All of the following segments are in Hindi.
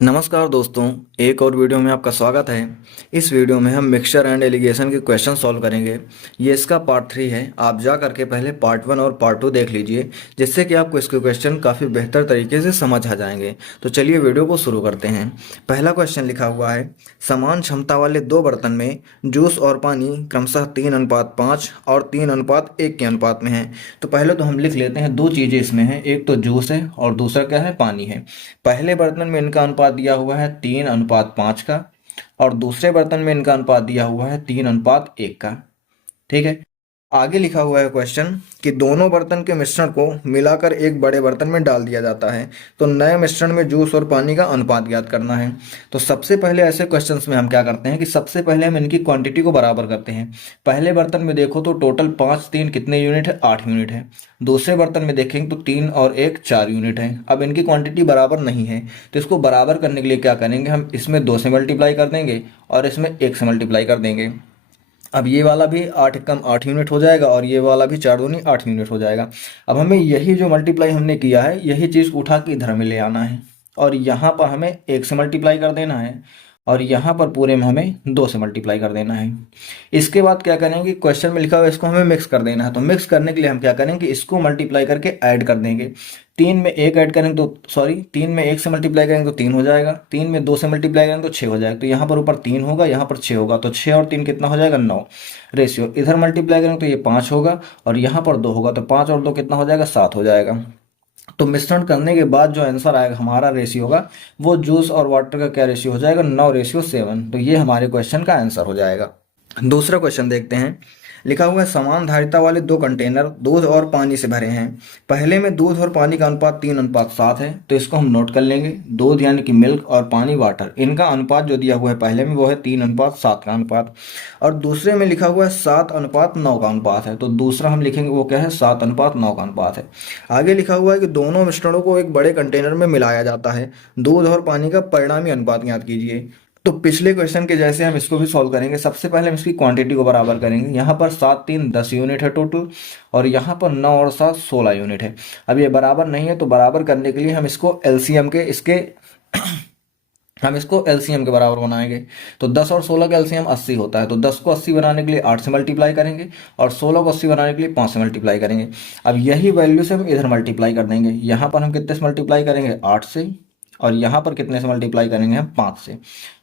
नमस्कार दोस्तों, एक और वीडियो में आपका स्वागत है। इस वीडियो में हम मिक्सचर एंड एलिगेशन के क्वेश्चन सॉल्व करेंगे। ये इसका पार्ट 3 है। आप जा करके पहले पार्ट 1 और पार्ट 2 देख लीजिए, जिससे कि आपको इसके क्वेश्चन काफ़ी बेहतर तरीके से समझ आ जाएंगे। तो चलिए वीडियो को शुरू करते हैं। पहला क्वेश्चन लिखा हुआ है, समान क्षमता वाले दो बर्तन में जूस और पानी क्रमशः 3:5 और 3:1 के अनुपात में है। तो पहले तो हम लिख लेते हैं, दो चीज़ें इसमें हैं, एक तो जूस है और दूसरा क्या है, पानी है। पहले बर्तन में इनका अनुपात दिया हुआ है 3:5 का, और दूसरे बर्तन में इनका अनुपात दिया हुआ है 3:1 का। ठीक है। आगे लिखा हुआ है क्वेश्चन कि दोनों बर्तन के मिश्रण को मिलाकर एक बड़े बर्तन में डाल दिया जाता है, तो नए मिश्रण में जूस और पानी का अनुपात ज्ञात करना है। तो सबसे पहले ऐसे क्वेश्चंस में हम क्या करते हैं कि सबसे पहले हम इनकी क्वांटिटी को बराबर करते हैं। पहले बर्तन में देखो तो टोटल 5 3 कितने यूनिट है, 8 यूनिट है। दूसरे बर्तन में देखेंगे तो 3 और 1 4 यूनिट है। अब इनकी क्वांटिटी बराबर नहीं है, तो इसको बराबर करने के लिए क्या करेंगे, हम इसमें 2 से मल्टीप्लाई कर देंगे और इसमें 1 से मल्टीप्लाई कर देंगे। अब ये वाला भी 8 कम 8 यूनिट हो जाएगा और ये वाला भी 4 दूनी 8 यूनिट हो जाएगा। अब हमें यही जो मल्टीप्लाई हमने किया है, यही चीज़ उठा के इधर में ले आना है, और यहाँ पर हमें 1 से मल्टीप्लाई कर देना है, और यहाँ पर पूरे में हमें 2 से मल्टीप्लाई कर देना है। इसके बाद क्या करेंगे, क्वेश्चन में लिखा हुआ है इसको हमें मिक्स कर देना है। तो मिक्स करने के लिए हम क्या करेंगे, इसको मल्टीप्लाई करके ऐड कर देंगे। 3 में 1 ऐड करेंगे तो सॉरी 3 में 1 से मल्टीप्लाई करेंगे तो 3 हो जाएगा, 3 में 2 से मल्टीप्लाई करेंगे तो 6 हो जाएगा। तो यहाँ पर ऊपर 3 होगा, यहाँ पर 6 होगा, तो 6 और 3 कितना हो जाएगा, 9। रेशियो इधर मल्टीप्लाई करेंगे तो ये 5 होगा, और यहाँ पर 2 होगा, तो 5 और 2 कितना हो जाएगा, 7 हो जाएगा। तो मिश्रण करने के बाद जो आंसर आएगा हमारा रेशियो होगा, वो जूस और वाटर का क्या रेशियो हो जाएगा, 9:7। तो ये हमारे क्वेश्चन का आंसर हो जाएगा। दूसरा क्वेश्चन देखते हैं। लिखा हुआ है, समान धारिता वाले दो कंटेनर दूध और पानी से भरे हैं। पहले में दूध और पानी का अनुपात 3:7 है, तो इसको हम नोट कर लेंगे। दूध यानी कि मिल्क और पानी वाटर, इनका अनुपात जो दिया हुआ है पहले में वो है 3:7 का अनुपात, और दूसरे में लिखा हुआ है 7:9 का अनुपात है। तो दूसरा हम लिखेंगे वो क्या है, 7:9 का अनुपात है। आगे लिखा हुआ है कि दोनों मिश्रणों को एक बड़े कंटेनर में मिलाया जाता है। दूध और पानी का परिणामी अनुपात ज्ञात कीजिए। तो पिछले क्वेश्चन के जैसे हम इसको भी सॉल्व करेंगे। सबसे पहले हम इसकी क्वांटिटी को बराबर करेंगे। यहाँ पर 7 3 10 यूनिट है टोटल, और यहाँ पर 9 और 7 16 यूनिट है। अब ये बराबर नहीं है, तो बराबर करने के लिए हम इसको एलसीएम के हम इसको एलसीएम के बराबर बनाएंगे। तो 10 और 16 का एलसीएम 80 होता है, तो 10 को 80 बनाने के लिए 8 से मल्टीप्लाई करेंगे, और 16 को 80 बनाने के लिए 5 से मल्टीप्लाई करेंगे। अब यही वैल्यू से हम इधर मल्टीप्लाई कर देंगे। यहाँ पर हम कितने से मल्टीप्लाई करेंगे, 8 से, और यहाँ पर कितने से मल्टीप्लाई करेंगे, हम 5 से।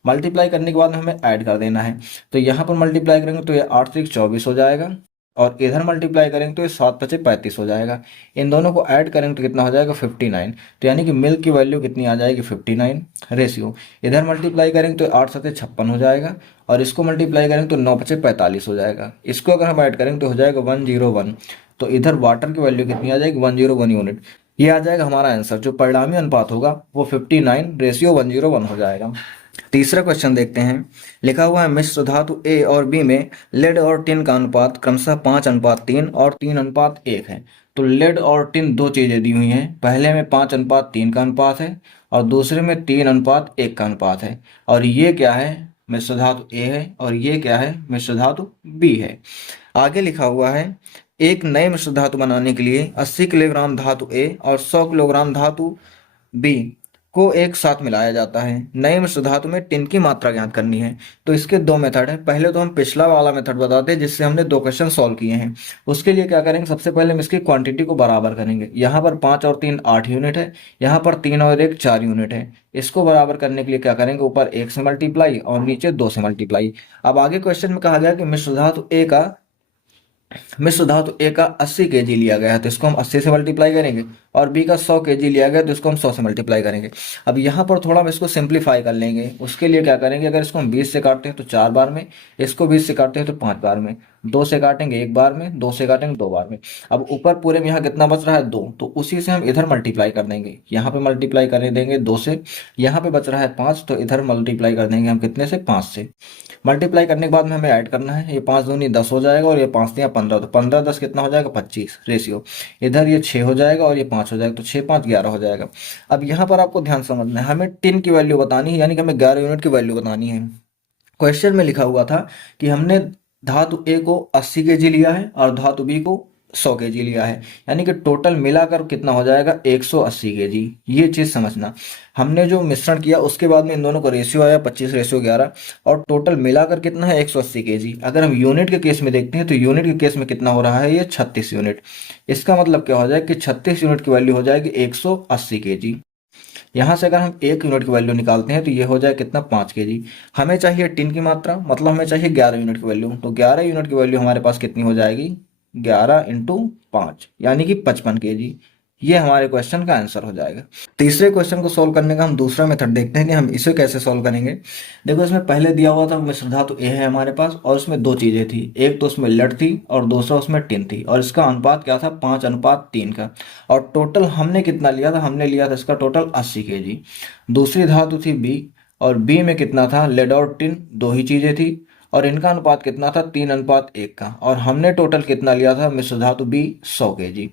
मल्टीप्लाई करने के बाद हमें ऐड कर देना है। तो यहाँ पर मल्टीप्लाई करेंगे तो ये 8 से 24 हो जाएगा, और इधर मल्टीप्लाई करेंगे तो ये 7 5 35 हो जाएगा। इन दोनों को ऐड करेंगे तो कितना हो जाएगा, 59। तो यानी कि मिल्क की वैल्यू कितनी आ जाएगी, 59। रेशियो इधर मल्टीप्लाई करेंगे तो 8 7 56 हो जाएगा, और इसको मल्टीप्लाई करेंगे तो 9 5 45 हो जाएगा। इसको अगर हम ऐड करेंगे तो हो जाएगा 101। तो इधर वाटर की वैल्यू कितनी आ जाएगी, 101 यूनिट। ये आ जाएगा हमारा आंसर। जो परिणामी अनुपात होगा वो 59:101 हो जाएगा। तीसरा क्वेश्चन देखते हैं। लिखा हुआ है, मिश्र धातु ए और बी में लेड और टिन का अनुपात क्रमशः 5:3 और 3:1 है। तो लेड और टिन दो चीजें दी हुई हैं। पहले में 5:3 का अनुपात है, और दूसरे में 3:1 का अनुपात है। और ये क्या है, मिश्र धातु ए है, और ये क्या है, मिश्र धातु बी है। आगे लिखा हुआ है, एक नए मिश्र धातु बनाने के लिए 80 किलोग्राम धातु ए और 100 किलोग्राम धातु बी को एक साथ मिलाया जाता है। नए मिश्र धातु में टिन की मात्रा ज्ञात करनी है। तो इसके दो मेथड है। पहले तो हम पिछला वाला मेथड बताते हैं जिससे हमने दो क्वेश्चन सॉल्व किए हैं। उसके लिए क्या करेंगे, सबसे पहले हम इसकी क्वांटिटी को बराबर करेंगे। यहाँ पर 5 और 3 8 यूनिट है, यहाँ पर 3 और 1 4 यूनिट है। इसको बराबर करने के लिए क्या करेंगे, ऊपर 1 से मल्टीप्लाई और नीचे 2 से मल्टीप्लाई। अब आगे क्वेश्चन में कहा गया कि मिश्र धातु ए का 80 kg लिया गया है, तो इसको हम 80 से मल्टीप्लाई करेंगे, और बी का 100 kg लिया गया है, तो इसको हम 100 से मल्टीप्लाई करेंगे। अब यहाँ पर थोड़ा हम इसको सिंप्लीफाई कर लेंगे। उसके लिए क्या करेंगे, अगर इसको हम 20 से काटते हैं तो 4 बार में, इसको 20 से काटते हैं तो 5 बार में, 2 से काटेंगे 1 बार में, 2 से काटेंगे 2 बार में। अब ऊपर पूरे में यहाँ कितना बच रहा है, 2, तो उसी से हम इधर मल्टीप्लाई कर देंगे। यहाँ पे मल्टीप्लाई कर देंगे 2 से, यहाँ पे बच रहा है 5, तो इधर मल्टीप्लाई कर देंगे हम कितने से, 5 से। मल्टीप्लाई करने के बाद में हमें ऐड करना है। ये 5 दूनी 10 हो जाएगा, और ये 5 दिया 15, तो 15 10 कितना हो जाएगा, 25। रेशियो इधर ये 6 हो जाएगा, और ये 5 हो जाएगा, तो 6 5 11 हो जाएगा। अब यहाँ पर आपको ध्यान समझना है, हमें टिन की वैल्यू बतानी है, यानी कि हमें 11 यूनिट की वैल्यू बतानी है। क्वेश्चन में लिखा हुआ था कि हमने धातु ए को 80 kg लिया है और धातु बी को 100 केजी लिया है, यानी कि टोटल मिलाकर कितना हो जाएगा 180 केजी। ये चीज़ समझना, हमने जो मिश्रण किया उसके बाद में इन दोनों का रेशियो आया 25:11 और टोटल मिलाकर कितना है 180 केजी। अगर हम यूनिट के केस में देखते हैं तो यूनिट के केस में कितना हो रहा है, ये 36 यूनिट। इसका मतलब क्या हो जाएगा कि 36 यूनिट की वैल्यू हो जाएगी 180 केजी। यहाँ से अगर हम 1 यूनिट की वैल्यू निकालते हैं तो ये हो जाए कितना 5 केजी। हमें चाहिए टिन की मात्रा, मतलब हमें चाहिए 11 यूनिट की वैल्यू, तो 11 यूनिट की वैल्यू हमारे पास कितनी हो जाएगी 11 इंटू 5 यानी कि 55 केजी। ये हमारे क्वेश्चन का आंसर हो जाएगा। तीसरे क्वेश्चन को सॉल्व करने का हम दूसरा मेथड देखते हैं कि हम इसे कैसे सॉल्व करेंगे। देखो इसमें पहले दिया हुआ था मिश्र धातु ए है हमारे पास और इसमें दो चीजें थी, एक तो उसमें लेड थी और दूसरा उसमें टिन थी और इसका अनुपात क्या था 5:3 का। और टोटल हमने कितना लिया था, हमने लिया था इसका टोटल 80 केजी। दूसरी धातु थी बी और बी में कितना था, लेड और टिन दो ही चीजें थी और इनका अनुपात कितना था 3:1 का। और हमने टोटल कितना लिया था मिश्र धातु बी 100 केजी।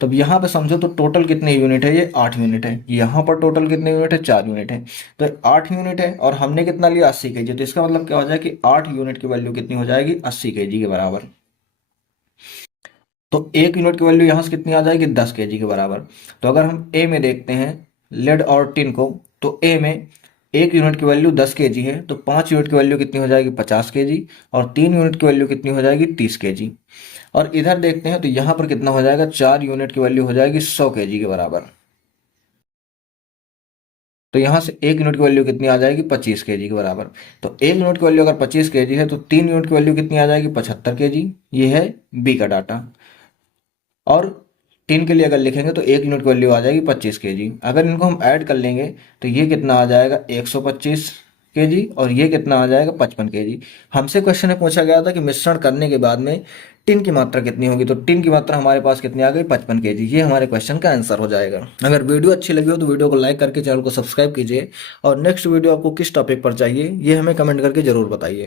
तो अब यहाँ पे समझो तो टोटल कितने यूनिट है, ये 8 यूनिट है। यहाँ पर टोटल कितने यूनिट है, 4 यूनिट है। तो 8 यूनिट है और हमने कितना लिया 80 केजी। तो इसका मतलब क्या हो जाए कि 8 यूनिट की वैल्यू कितनी हो जाएगी 80 केजी के बराबर। तो 1 यूनिट की वैल्यू यहाँ से कितनी आ जाएगी 10 केजी के बराबर। तो अगर हम ए में देखते हैं लेड और टिन को, तो ए में 1 यूनिट की वैल्यू 10 केजी है, तो 5 यूनिट की वैल्यू कितनी हो जाएगी 50 केजी और 3 यूनिट की वैल्यू कितनी हो जाएगी 30 केजी। और इधर देखते हैं तो यहाँ पर कितना हो जाएगा, 4 यूनिट की वैल्यू हो जाएगी 100 केजी के बराबर। तो यहाँ से 1 यूनिट की वैल्यू कितनी आ जाएगी 25 केजी के बराबर। तो 1 यूनिट की वैल्यू अगर 25 केजी है तो 3 यूनिट की वैल्यू कितनी आ जाएगी 75 केजी। ये है बी का डाटा। और टिन के लिए अगर लिखेंगे तो 1 यूनिट की वैल्यू आ जाएगी 25 केजी। अगर इनको हम ऐड कर लेंगे तो ये कितना आ जाएगा 125 केजी और ये कितना आ जाएगा 55 केजी। हमसे क्वेश्चन में पूछा गया था कि मिश्रण करने के बाद में टिन की मात्रा कितनी होगी, तो टिन की मात्रा हमारे पास कितनी आ गई 55 केजी। ये हमारे क्वेश्चन का आंसर हो जाएगा। अगर वीडियो अच्छी लगी हो तो वीडियो को लाइक करके चैनल को सब्सक्राइब कीजिए और नेक्स्ट वीडियो आपको किस टॉपिक पर चाहिए ये हमें कमेंट करके जरूर बताइए।